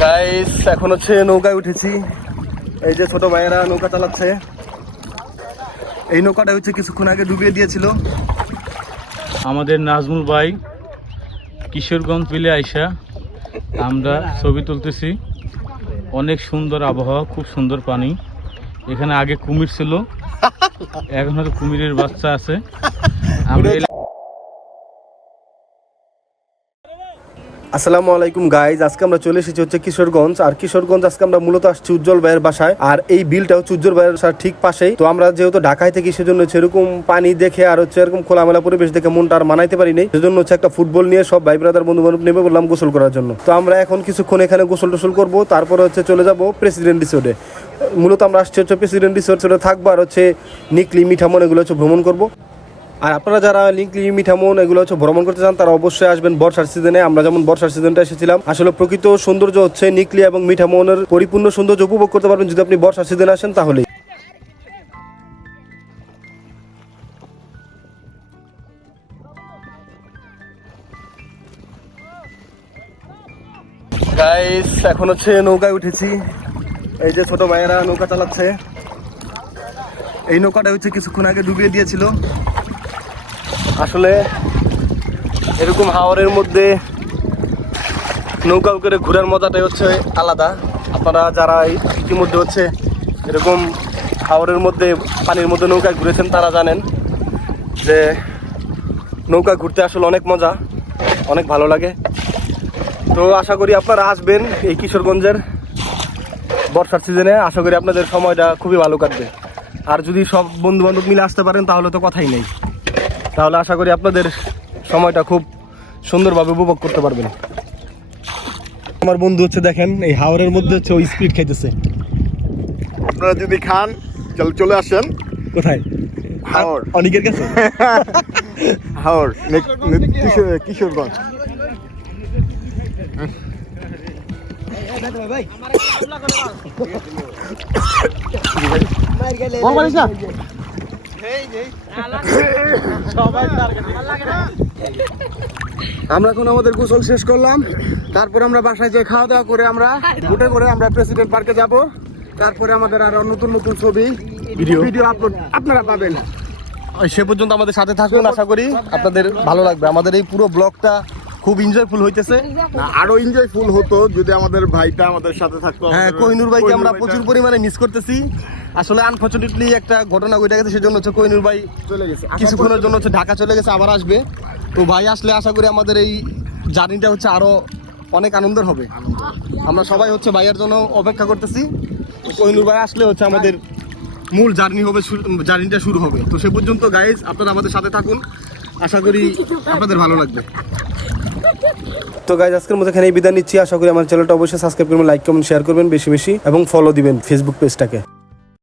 Guys এখন হচ্ছে নৌকায় উঠেছি। এই যে ছোট ভাইয়েরা নৌকা চালাচ্ছে। এই নৌকাটা হচ্ছে কিছুক্ষণ আগে ডুবিয়ে দিয়েছিল। আমাদের নাজমুল ভাই কিশোরগঞ্জ বিলে আইসা আমরা ছবি তুলতেছি। অনেক সুন্দর আবহাওয়া, খুব সুন্দর পানি। এখানে আগে কুমির ছিল এখন হয়তো কুমিরের বাচ্চা আছে। আসসালামু আলাইকুম গাইজ আজকে আমরা চলে এসেছি হচ্ছে কিশোরগঞ্জ। আর কিশোরগঞ্জ আজকে আমরা মূলত আসছি উজ্জ্বল ভাইয়ের বাসায়। আর এই বিলটা হচ্ছে উজ্জ্বল ভাইয়ের বাসার ঠিক পাশেই। তো আমরা যেহেতু ঢাকায় থেকে, সেজন্য এরকম পানি দেখে আর হচ্ছে এরকম খোলামেলা পরিবেশ দেখে মনটা আর মানাইতে পারি নাই সেজন্য হচ্ছে একটা ফুটবল নিয়ে সব ভাই ব্রাদার বন্ধু বান্ধব নেমে বললাম গোসল করার জন্য। তো আমরা এখন কিছুক্ষণ এখানে গোসল টোসল করব। তারপরে হচ্ছে চলে যাব প্রেসিডেন্ট রিসোর্টে মূলত আমরা আসছি হচ্ছে প্রেসিডেন্ট রিসোর্টে থাকব আর হচ্ছে নিকলি মিঠামন এগুলো হচ্ছে ভ্রমণ করব। আর আপনারা যারা লিঙ্কলি মিঠামন এগুলো হচ্ছে ভ্রমণ করতে চান, তারা অবশ্যই আসবেন বর্ষার সিজনে আমরা যেমন বর্ষার সিজনটা এসেছিলাম, আসলে প্রকৃত সৌন্দর্য হচ্ছে নিকলি এবং মিঠামনের পরিপূর্ণ সৌন্দর্য উপভোগ করতে পারবেন যদি আপনি বর্ষার সিজনে আসেন গাইস এখন হচ্ছে নৌকায় উঠেছি। এই যে ছোট ভাইয়েরা নৌকা চালাচ্ছে। এই নৌকাটা হচ্ছে কিছুক্ষণ আগে ডুবিয়ে দিয়েছিল। আসলে এরকম হাওরের মধ্যে নৌকা করে ঘোরার মজাটাই হচ্ছে আলাদা। আপনারা যারা ইতিমধ্যে হচ্ছে এরকম হাওরের মধ্যে, পানির মধ্যে নৌকায় ঘুরেছেন, তারা জানেন যে নৌকা ঘুরতে আসলে অনেক মজা, অনেক ভালো লাগে। তো আশা করি আপনারা আসবেন এই কিশোরগঞ্জের বর্ষার সিজনে আশা করি আপনাদের সময়টা খুবই ভালো কাটবে। আর যদি সব বন্ধু বান্ধব মিলে আসতে পারেন তাহলে তো কথাই নেই। তাহলে আশা করি আপনাদের সময়টা খুব সুন্দরভাবে উপভোগ করতে পারবেন। আমার বন্ধু হচ্ছে দেখেন এই হাওরের মধ্যে হচ্ছে ওই স্পিড খাইতেছে। আপনারা যদি খান চল- চলে আসেন। কোথায়? হাওর। অনেকের কাছে? হাওর কিশোর- কিশোরগঞ্জ। আমরা এখন আমাদের গোসল শেষ করলাম। তারপর আমরা বাসায় যেয়ে খাওয়া দাওয়া করে আমরা উঠে করে আমরা প্রেসিডেন্ট পার্কে যাব। তারপরে আমাদের আরও নতুন নতুন ছবি ভিডিও ভিডিও আপলোড আপনারা পাবেন। সে পর্যন্ত আমাদের সাথে থাকুন আশা করি আপনাদের ভালো লাগবে। আমাদের এই পুরো ব্লগটা খুব এনজয়ফুল হইতেছে। না, আরও এনজয় ফুল হতো যদি আমাদের ভাইটা আমাদের সাথে থাকতো হ্যাঁ কোহিনুর ভাইকে আমরা প্রচুর পরিমাণে মিস করতেছি। আসলে আনফর্চুনেটলি একটা ঘটনা ঘটে গেছে সেজন্য হচ্ছে কোহিনুর ভাই চলে গেছে। কিছুক্ষণের জন্য হচ্ছে ঢাকা চলে গেছে আবার আসবে। তো ভাই আসলে আশা করি আমাদের এই জার্নিটা হচ্ছে আরও অনেক আনন্দের হবে। আমরা সবাই হচ্ছে ভাইয়ের জন্য অপেক্ষা করতেছি। কোহিনুর ভাই আসলে হচ্ছে আমাদের মূল জার্নি হবে জার্নিটা শুরু হবে। তো সে পর্যন্ত গাইজ আপনারা আমাদের সাথে থাকুন। আশা করি আপনাদের ভালো লাগবে। তো গাইজ আজকের মতো এখানে বিদায় নিচ্ছি। আশা করি আমার চ্যানেলটা অবশ্যই সাবস্ক্রাইব করবেন লাইক কমেন্ট শেয়ার করবেন বেশি বেশি, এবং ফলো দিবেন ফেসবুক পেজটাকে